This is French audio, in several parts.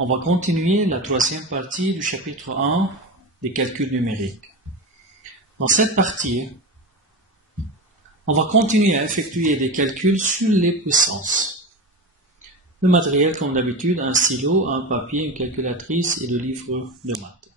on va continuer la troisième partie du chapitre 1 des calculs numériques. Dans cette partie, on va continuer à effectuer des calculs sur les puissances. Le matériel, comme d'habitude, un stylo, un papier, une calculatrice et le livre de maths.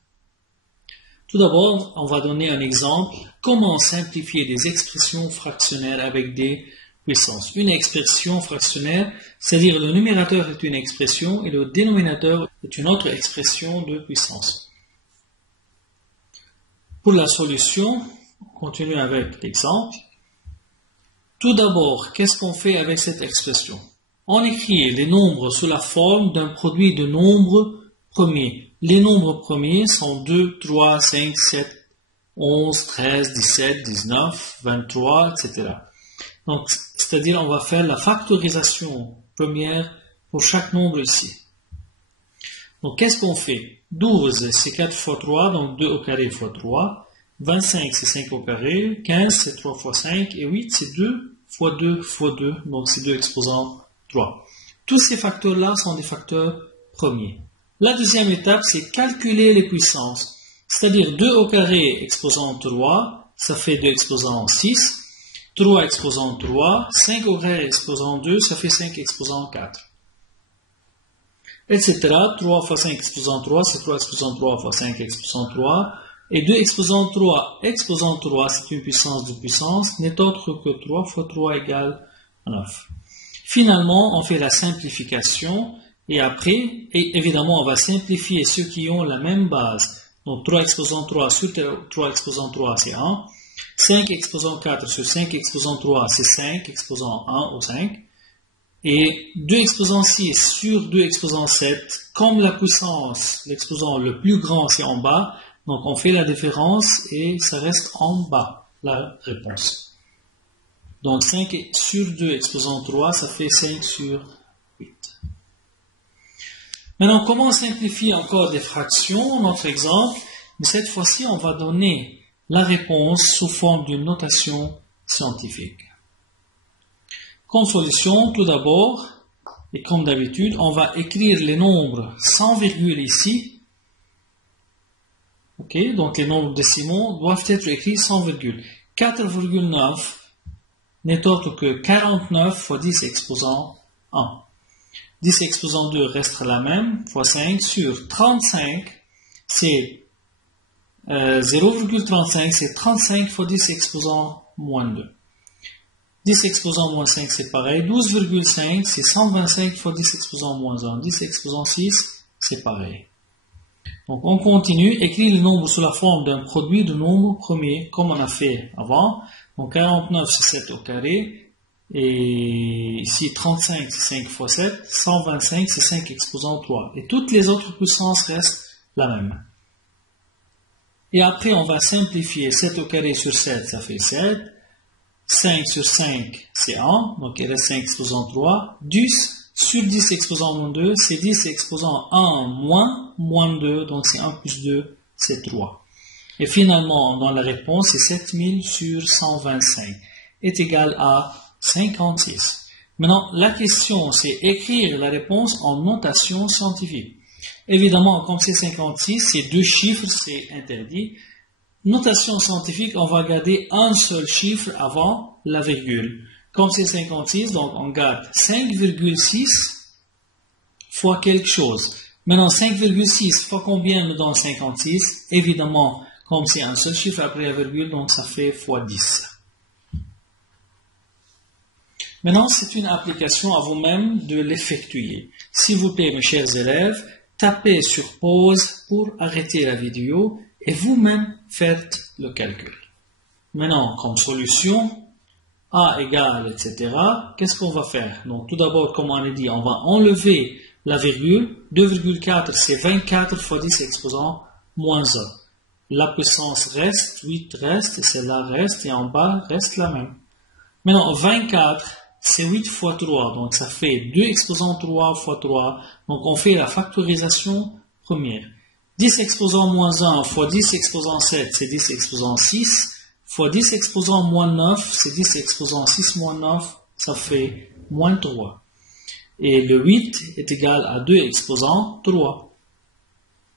Tout d'abord, on va donner un exemple, comment simplifier des expressions fractionnaires avec des puissances. Une expression fractionnaire, c'est-à-dire le numérateur est une expression et le dénominateur est une autre expression de puissance. Pour la solution, on continue avec l'exemple. Tout d'abord, qu'est-ce qu'on fait avec cette expression? On écrit les nombres sous la forme d'un produit de nombres premiers. Les nombres premiers sont 2, 3, 5, 7, 11, 13, 17, 19, 23, etc. Donc, c'est-à-dire on va faire la factorisation première pour chaque nombre ici. Donc, qu'est-ce qu'on fait? 12, c'est 4 fois 3, donc 2 au carré fois 3. 25, c'est 5 au carré. 15, c'est 3 fois 5. Et 8, c'est 2 fois 2 fois 2. Donc, c'est 2 exposant 3. Tous ces facteurs-là sont des facteurs premiers. La deuxième étape, c'est calculer les puissances. C'est-à-dire 2 au carré exposant 3, ça fait 2 exposant 6. 3 exposant 3, 5 au carré exposant 2, ça fait 5 exposant 4. Etc. 3 fois 5 exposant 3, c'est 3 exposant 3 fois 5 exposant 3. Et 2 exposant 3 exposant 3, c'est une puissance de puissance, n'est autre que 3 fois 3 égale 9. Finalement, on fait la simplification et après, évidemment, on va simplifier ceux qui ont la même base. Donc 3 exposant 3 sur 3 exposant 3, c'est 1. 5 exposant 4 sur 5 exposant 3, c'est 5 exposant 1 ou 5. Et 2 exposant 6 sur 2 exposant 7, comme la puissance, l'exposant le plus grand, c'est en bas, donc on fait la différence et ça reste en bas, la réponse. Donc 5 sur 2 exposant 3, ça fait 5 sur 8. Maintenant, comment simplifier encore des fractions? Notre exemple, mais cette fois-ci, on va donner la réponse sous forme d'une notation scientifique. Comme solution, tout d'abord, et comme d'habitude, on va écrire les nombres sans virgule ici. Ok, donc les nombres décimaux doivent être écrits sans virgule. 4,9 n'est autre que 49 fois 10 exposant 1. 10 exposant 2 reste la même, fois 5 sur 35, c'est 0,35, c'est 35 fois 10 exposant moins 2. 10 exposant moins 5, c'est pareil. 12,5, c'est 125 fois 10 exposant moins 1. 10 exposant 6, c'est pareil. Donc, on continue. Écrire les nombres sous la forme d'un produit de nombres premiers, comme on a fait avant. Donc, 49, c'est 7 au carré. Et ici, 35, c'est 5 fois 7. 125, c'est 5 exposant 3. Et toutes les autres puissances restent la même. Et après, on va simplifier 7 au carré sur 7, ça fait 7. 5 sur 5, c'est 1, donc il reste 5 exposant 3. 10 sur 10 exposant moins 2, c'est 10 exposant 1 moins 2, donc c'est 1 plus 2, c'est 3. Et finalement, dans la réponse, c'est 7000 sur 125 est égal à 56. Maintenant, la question, c'est écrire la réponse en notation scientifique. Évidemment, comme c'est 56, c'est deux chiffres, c'est interdit. Notation scientifique, on va garder un seul chiffre avant la virgule. Comme c'est 56, donc on garde 5,6 fois quelque chose. Maintenant, 5,6 fois combien nous donne 56? Évidemment, comme c'est un seul chiffre après la virgule, donc ça fait fois 10. Maintenant, c'est une application à vous-même de l'effectuer. S'il vous plaît, mes chers élèves, tapez sur pause pour arrêter la vidéo et vous-même faites le calcul. Maintenant, comme solution, A égale, etc., qu'est-ce qu'on va faire? Donc, tout d'abord, comme on a dit, on va enlever la virgule. 2,4, c'est 24 fois 10 exposant moins 1. La puissance reste, 8 reste, et celle-là reste, et en bas reste la même. Maintenant, 24, c'est 8 fois 3, donc ça fait 2 exposant 3 fois 3. Donc, on fait la factorisation première. 10 exposant moins 1 fois 10 exposant 7, c'est 10 exposant 6, fois 10 exposant moins 9, c'est 10 exposant 6 moins 9, ça fait moins 3. Et le 8 est égal à 2 exposant 3.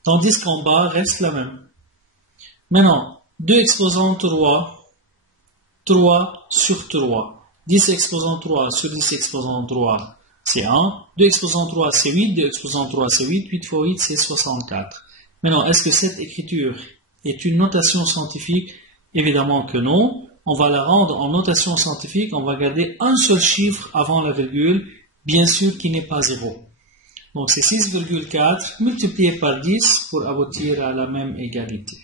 Tandis qu'en bas reste la même. Maintenant, 2 exposant 3, 3 sur 3. 10 exposant 3 sur 10 exposant 3, c'est 1. 2 exposant 3, c'est 8. 2 exposant 3, c'est 8. 8 fois 8, c'est 64. Maintenant, est-ce que cette écriture est une notation scientifique? Évidemment que non. On va la rendre en notation scientifique. On va garder un seul chiffre avant la virgule, bien sûr qui n'est pas 0. Donc c'est 6,4 multiplié par 10 pour aboutir à la même égalité.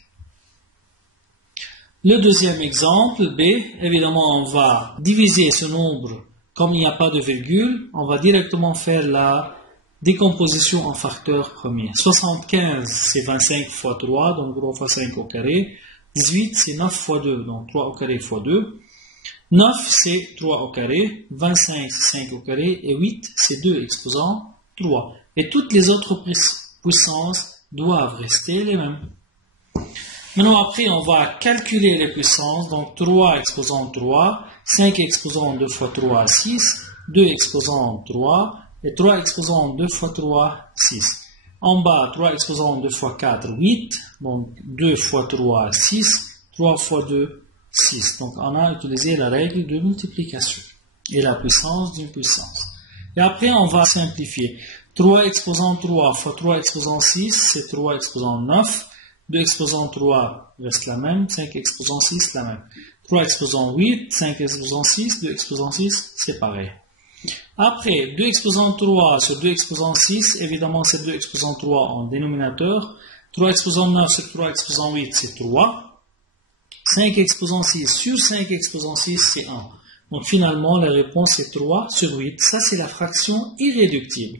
Le deuxième exemple, B, évidemment on va diviser ce nombre comme il n'y a pas de virgule, on va directement faire la décomposition en facteurs premiers. 75 c'est 25 fois 3, donc 3 fois 5 au carré. 18 c'est 9 fois 2, donc 3 au carré fois 2. 9 c'est 3 au carré, 25 c'est 5 au carré, et 8 c'est 2 exposant 3. Et toutes les autres puissances doivent rester les mêmes. Maintenant après on va calculer les puissances, donc 3 exposant 3, 5 exposant 2 fois 3, 6, 2 exposant 3, et 3 exposant 2 fois 3, 6. En bas, 3 exposant 2 fois 4, 8. Donc 2 fois 3, 6. 3 fois 2, 6. Donc on a utilisé la règle de multiplication et la puissance d'une puissance. Et après, on va simplifier. 3 exposant 3 fois 3 exposant 6, c'est 3 exposant 9. 2 exposant 3 reste la même. 5 exposant 6, la même. 3 exposant 8, 5 exposant 6, 2 exposant 6, c'est pareil. Après, 2 exposant 3 sur 2 exposant 6, évidemment c'est 2 exposant 3 en dénominateur. 3 exposant 9 sur 3 exposant 8, c'est 3. 5 exposant 6 sur 5 exposant 6, c'est 1. Donc finalement, la réponse est 3 sur 8. Ça, c'est la fraction irréductible.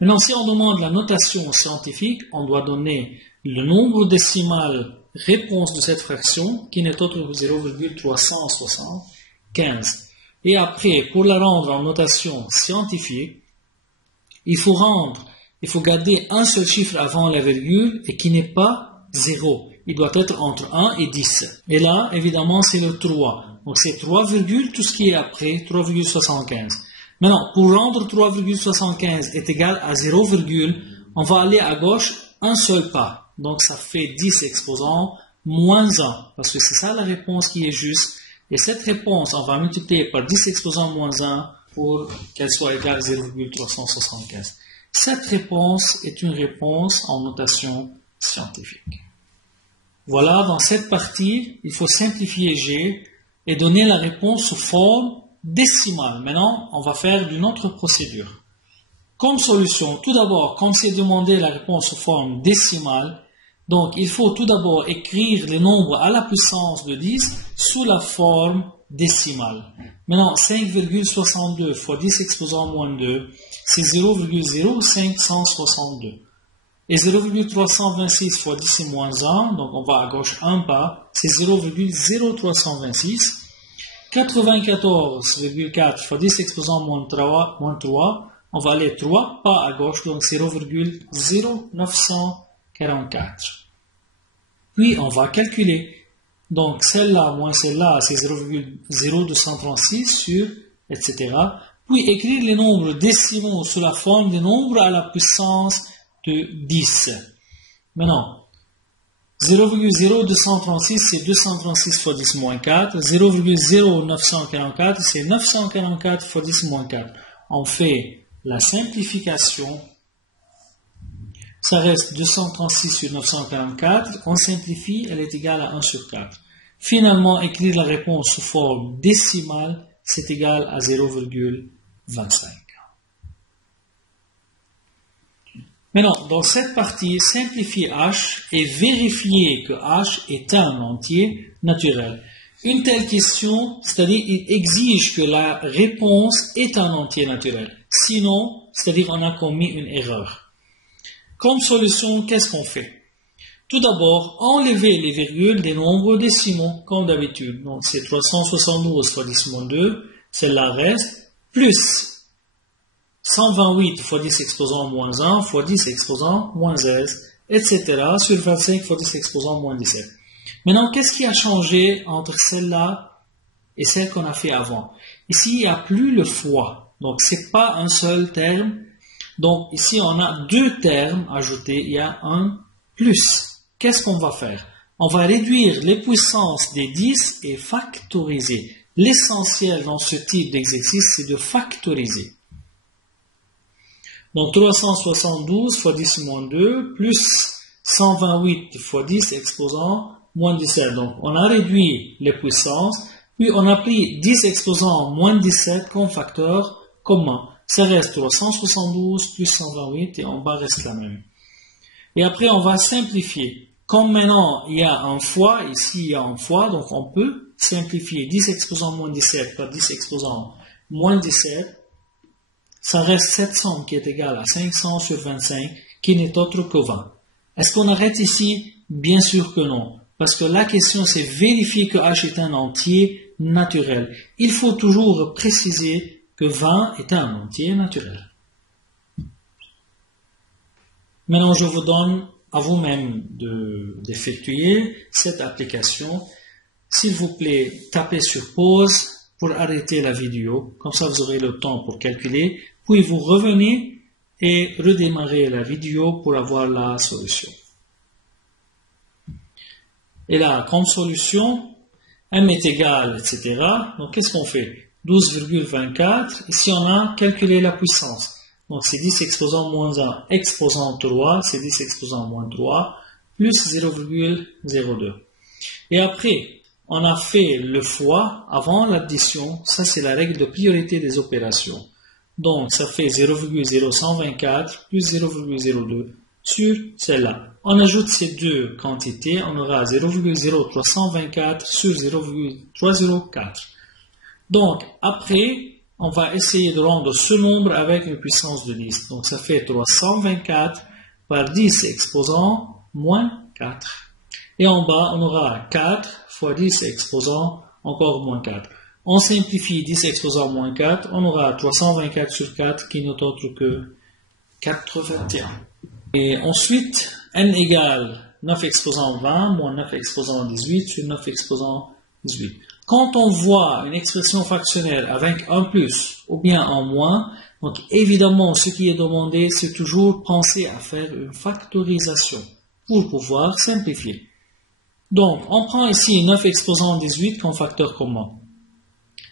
Maintenant, si on demande la notation scientifique, on doit donner le nombre décimal réponse de cette fraction, qui n'est autre que 0,375. Et après, pour la rendre en notation scientifique, il faut garder un seul chiffre avant la virgule et qui n'est pas 0. Il doit être entre 1 et 10. Et là, évidemment, c'est le 3. Donc c'est 3, tout ce qui est après, 3,75. Maintenant, pour rendre 3,75 est égal à 0, on va aller à gauche un seul pas. Donc ça fait 10 exposant moins 1. Parce que c'est ça la réponse qui est juste. Et cette réponse, on va multiplier par 10 exposant moins 1 pour qu'elle soit égale à 0,375. Cette réponse est une réponse en notation scientifique. Voilà, dans cette partie, il faut simplifier G et donner la réponse sous forme décimale. Maintenant, on va faire une autre procédure. Comme solution, tout d'abord, comme c'est demandé la réponse sous forme décimale, donc, il faut tout d'abord écrire les nombres à la puissance de 10 sous la forme décimale. Maintenant, 5,62 fois 10 exposant moins 2, c'est 0,0562. Et 0,326 fois 10 est moins 1, donc on va à gauche un pas, c'est 0,0326. 94,4 fois 10 exposant moins 3, on va aller 3 pas à gauche, donc 0,0944. Puis on va calculer. Donc celle-là moins celle-là, c'est 0,0236 sur, etc. Puis écrire les nombres décimaux sous la forme des nombres à la puissance de 10. Maintenant, 0,0236 c'est 236 fois 10 moins 4. 0,0944 c'est 944 fois 10 moins 4. On fait la simplification. Ça reste 236 sur 944. On simplifie, elle est égale à 1 sur 4. Finalement, écrire la réponse sous forme décimale, c'est égal à 0,25. Maintenant, dans cette partie, simplifier H et vérifier que H est un entier naturel. Une telle question, c'est-à-dire il exige que la réponse est un entier naturel. Sinon, c'est-à-dire on a commis une erreur. Comme solution, qu'est-ce qu'on fait? Tout d'abord, enlever les virgules des nombres décimaux, comme d'habitude. Donc, c'est 372 fois 10 moins 2, celle-là reste, plus 128 fois 10 exposant moins 1 fois 10 exposant moins 16, etc. sur 25 fois 10 exposant moins 17. Maintenant, qu'est-ce qui a changé entre celle-là et celle qu'on a fait avant? Ici, il n'y a plus le fois. Donc, c'est pas un seul terme. Donc, ici, on a deux termes ajoutés. Il y a un plus. Qu'est-ce qu'on va faire? On va réduire les puissances des 10 et factoriser. L'essentiel dans ce type d'exercice, c'est de factoriser. Donc, 372 fois 10 moins 2, plus 128 fois 10 exposant moins 17. Donc, on a réduit les puissances, puis on a pris 10 exposant moins 17 comme facteur commun. Ça reste 372 plus 128 et en bas reste la même. Et après, on va simplifier. Comme maintenant, il y a un fois, ici il y a un fois, donc on peut simplifier 10 exposant moins 17 par 10 exposant moins 17. Ça reste 700 qui est égal à 500 sur 25, qui n'est autre que 20. Est-ce qu'on arrête ici? Bien sûr que non. Parce que la question, c'est vérifier que h est un entier naturel. Il faut toujours préciser que 20 est un entier naturel. Maintenant, je vous donne à vous-même d'effectuer cette application. S'il vous plaît, tapez sur pause pour arrêter la vidéo. Comme ça, vous aurez le temps pour calculer. Puis, vous revenez et redémarrez la vidéo pour avoir la solution. Et là, comme solution, m est égal, etc. Donc, qu'est-ce qu'on fait? 12,24. Ici, on a calculé la puissance. Donc, c'est 10 exposant moins 1 exposant 3, c'est 10 exposant moins 3, plus 0,02. Et après, on a fait le fois avant l'addition. Ça, c'est la règle de priorité des opérations. Donc, ça fait 0,0124 plus 0,02 sur celle-là. On ajoute ces deux quantités, on aura 0,0324 sur 0,304. Donc, après, on va essayer de rendre ce nombre avec une puissance de 10. Donc, ça fait 324 par 10 exposant moins 4. Et en bas, on aura 4 fois 10 exposant encore moins 4. On simplifie 10 exposant moins 4, on aura 324 sur 4 qui n'est autre que 81. Et ensuite, n égale 9 exposant 20 moins 9 exposant 18 sur 9 exposant 18. Quand on voit une expression fractionnelle avec un plus ou bien un moins, donc évidemment ce qui est demandé, c'est toujours penser à faire une factorisation pour pouvoir simplifier. Donc, on prend ici 9 exposant 18 comme facteur commun.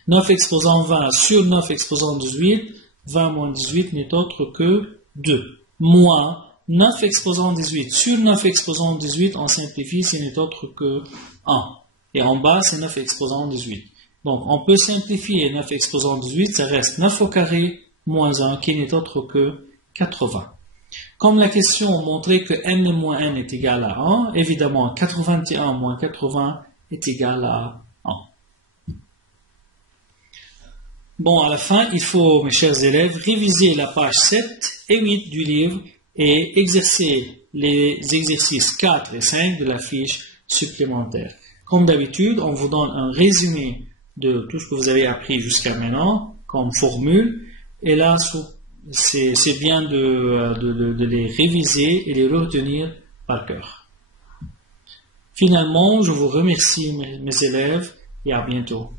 9 exposant 20 sur 9 exposant 18, 20 moins 18 n'est autre que 2. Moins 9 exposant 18 sur 9 exposant 18, on simplifie, ce n'est autre que 1. Et en bas, c'est 9 exposant 18. Donc, on peut simplifier 9 exposant 18, ça reste 9 au carré moins 1, qui n'est autre que 80. Comme la question montrait que n moins n est égal à 1, évidemment, 81 moins 80 est égal à 1. Bon, à la fin, il faut, mes chers élèves, réviser la page 7 et 8 du livre et exercer les exercices 4 et 5 de la fiche supplémentaire. Comme d'habitude, on vous donne un résumé de tout ce que vous avez appris jusqu'à maintenant, comme formule, et là, c'est bien de les réviser et les retenir par cœur. Finalement, je vous remercie, mes élèves, et à bientôt.